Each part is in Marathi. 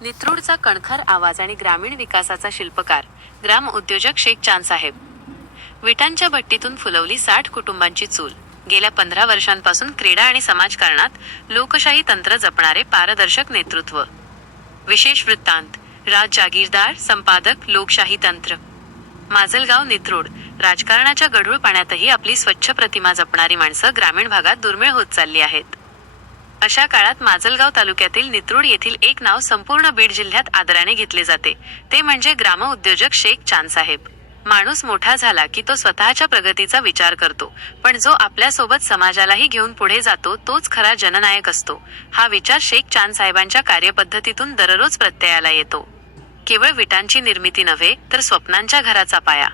नित्रूडचा कणखर आवाज आणि ग्रामीण विकासाचा शिल्पकार ग्राम उद्योजक शेख चांदसाहेब. विटांच्या भट्टीतून फुलवली 60 कुटुंबांची चूल. गेल्या 15 वर्षांपासून क्रीडा आणि समाजकारणात लोकशाही तंत्र जपणारे पारदर्शक नेतृत्व. विशेष वृत्तांत. राज जागीरदार, संपादक, लोकशाही तंत्र. माजलगाव, नित्रूड. राजकारणाच्या गढूळ पाण्यातही आपली स्वच्छ प्रतिमा जपणारी माणसं ग्रामीण भागात दुर्मिळ होत चालली आहेत. अशा काळात माजलगाव तालुक्यातील नित्रूड येथील एक नाव संपूर्ण बीड जिल्ह्यात आदराने घेतले जाते. ते म्हणजे ग्रामउद्योजक शेख चांदसाहेब. माणूस मोठा झाला की तो स्वतःच्या प्रगतीचा विचार करतो, पण जो आपल्यासोबत समाजालाही घेऊन पुढे जातो तोच खरा जननायक असतो. हा विचार शेख चांदसाहेबांच्या कार्यपद्धतीतून दररोज प्रत्ययाला येतो. केवळ विटांची निर्मिती नव्हे, तर स्वप्नांच्या घराचा पाया.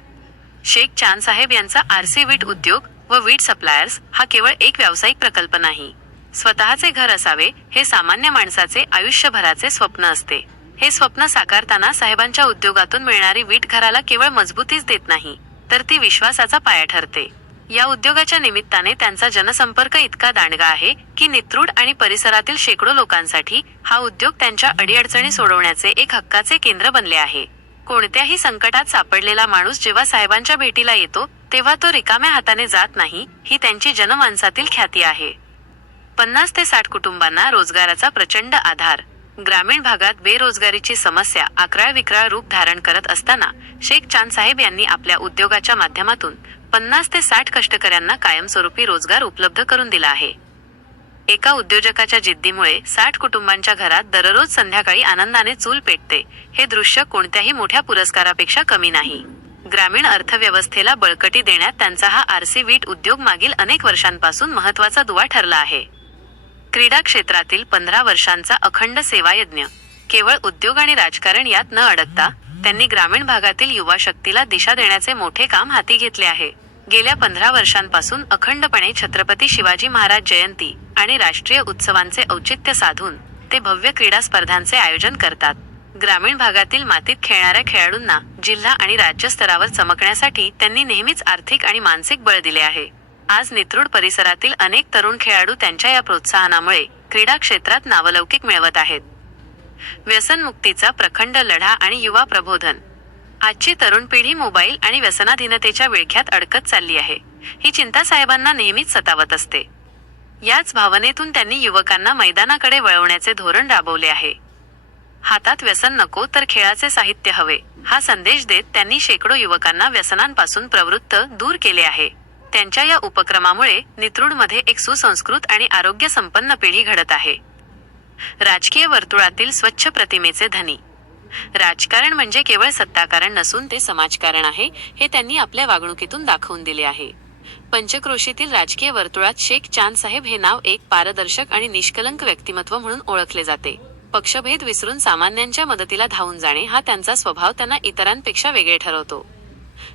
शेख चांदसाहेब यांचा आरसी वीट उद्योग व वीट सप्लायर्स हा केवळ एक व्यावसायिक प्रकल्प नाही. स्वतःचे घर असावे हे सामान्य माणसाचे आयुष्यभराचे स्वप्न असते. हे स्वप्न साकारताना साहेबांच्या उद्योगातून मिळणारी वीट घराला केवळ मजबूतीच देत नाही, तर ती विश्वासाचा पाया ठरते. या उद्योगाच्या निमित्ताने त्यांचा जनसंपर्क इतका दांडगा आहे की नित्रूड आणि परिसरातील शेकडो लोकांसाठी हा उद्योग त्यांच्या अडीअडचणी सोडवण्याचे एक हक्काचे केंद्र बनले आहे. कोणत्याही संकटात सापडलेला माणूस जेव्हा साहेबांच्या भेटीला येतो तेव्हा तो रिकाम्या हाताने जात नाही, ही त्यांची जनमानसातील ख्याती आहे. 50 ते 60 कुटुंबांना रोजगाराचा प्रचंड आधार. ग्रामीण भागात बेरोजगारीची समस्या अक्राळ विक्राळ रूप धारण करत असताना शेख चांदसाहेब यांनी आपल्या उद्योगाच्या माध्यमातून 50 ते 60 कष्टकऱ्यांना कायमस्वरूपी रोजगार उपलब्ध करून दिला आहे. एका उद्योजकाच्या जिद्दीमुळे 60 कुटुंबांच्या घरात दररोज संध्याकाळी आनंदाने चूल पेटते. हे दृश्य कोणत्याही मोठ्या पुरस्कारापेक्षा कमी नाही. ग्रामीण अर्थव्यवस्थेला बळकटी देण्यात त्यांचा हा आरसी वीट उद्योग मागील अनेक वर्षांपासून महत्त्वाचा दुवा ठरला आहे. क्रीडा क्षेत्रातील 15 वर्षांचा अखंड सेवायज्ञ. केवळ उद्योग आणि राजकारण यात न अडकता त्यांनी ग्रामीण भागातील युवा शक्तीला दिशा देण्याचे मोठे काम हाती घेतले आहे. गेल्या 15 वर्षांपासून अखंडपणे छत्रपती शिवाजी महाराज जयंती आणि राष्ट्रीय उत्सवांचे औचित्य साधून ते भव्य क्रीडा स्पर्धांचे आयोजन करतात. ग्रामीण भागातील मातीत खेळणाऱ्या खेळाडूंना जिल्हा आणि राज्य स्तरावर चमकण्यासाठी त्यांनी नेहमीच आर्थिक आणि मानसिक बळ दिले आहे. आज नित्रूड परिसरातील अनेक तरुण खेळाडू त्यांच्या या प्रोत्साहनामुळे क्रीडा क्षेत्रात नावलौकिक मिळवत आहेत. व्यसनमुक्तीचा प्रखंड लढा आणि युवा प्रबोधन. आजची तरुण पिढी मोबाईल आणि व्यसनाधीनतेच्या विळख्यात अडकत चालली आहे. ही चिंता साहेबांना नेहमीच सतावत असते. याच भावनेतून त्यांनी युवकांना मैदानाकडे वळवण्याचे धोरण राबवले आहे. हातात व्यसन नको तर खेळाचे साहित्य हवे, हा संदेश देत त्यांनी शेकडो युवकांना व्यसनांपासून प्रवृत्त दूर केले आहे. त्यांच्या या उपक्रमामुळे नित्रूडमध्ये एक सुसंस्कृत आणि आरोग्य संपन्न पिढी घडत आहे. राजकीय वर्तुळातील स्वच्छ प्रतिमेचे धनी. राजकारण म्हणजे केवळ सत्ताकारण नसून ते समाजकारण आहे, हे त्यांनी आपल्या वागणुकीतून दाखवून दिले आहे. पंचक्रोशीतील राजकीय वर्तुळात शेख चांदसाहेब हे नाव एक पारदर्शक आणि निष्कलंक व्यक्तिमत्व म्हणून ओळखले जाते. पक्षभेद विसरून सामान्यांच्या मदतीला धावून जाणे हा त्यांचा स्वभाव त्यांना इतरांपेक्षा वेगळे ठरवतो.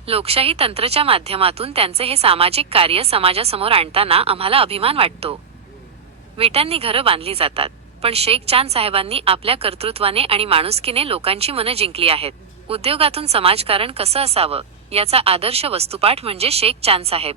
लोकशाही तंत्रच्या माध्यमातून त्यांचे हे सामाजिक कार्य समाजासमोर आणताना आम्हाला अभिमान वाटतो. विटांनी घरं बांधली जातात, पण शेख चांदसाहेबांनी आपल्या कर्तृत्वाने आणि माणुसकीने लोकांची मनं जिंकली आहेत. उद्योगातून समाजकारण कसं असावं याचा आदर्श वस्तुपाठ म्हणजे शेख चांदसाहेब.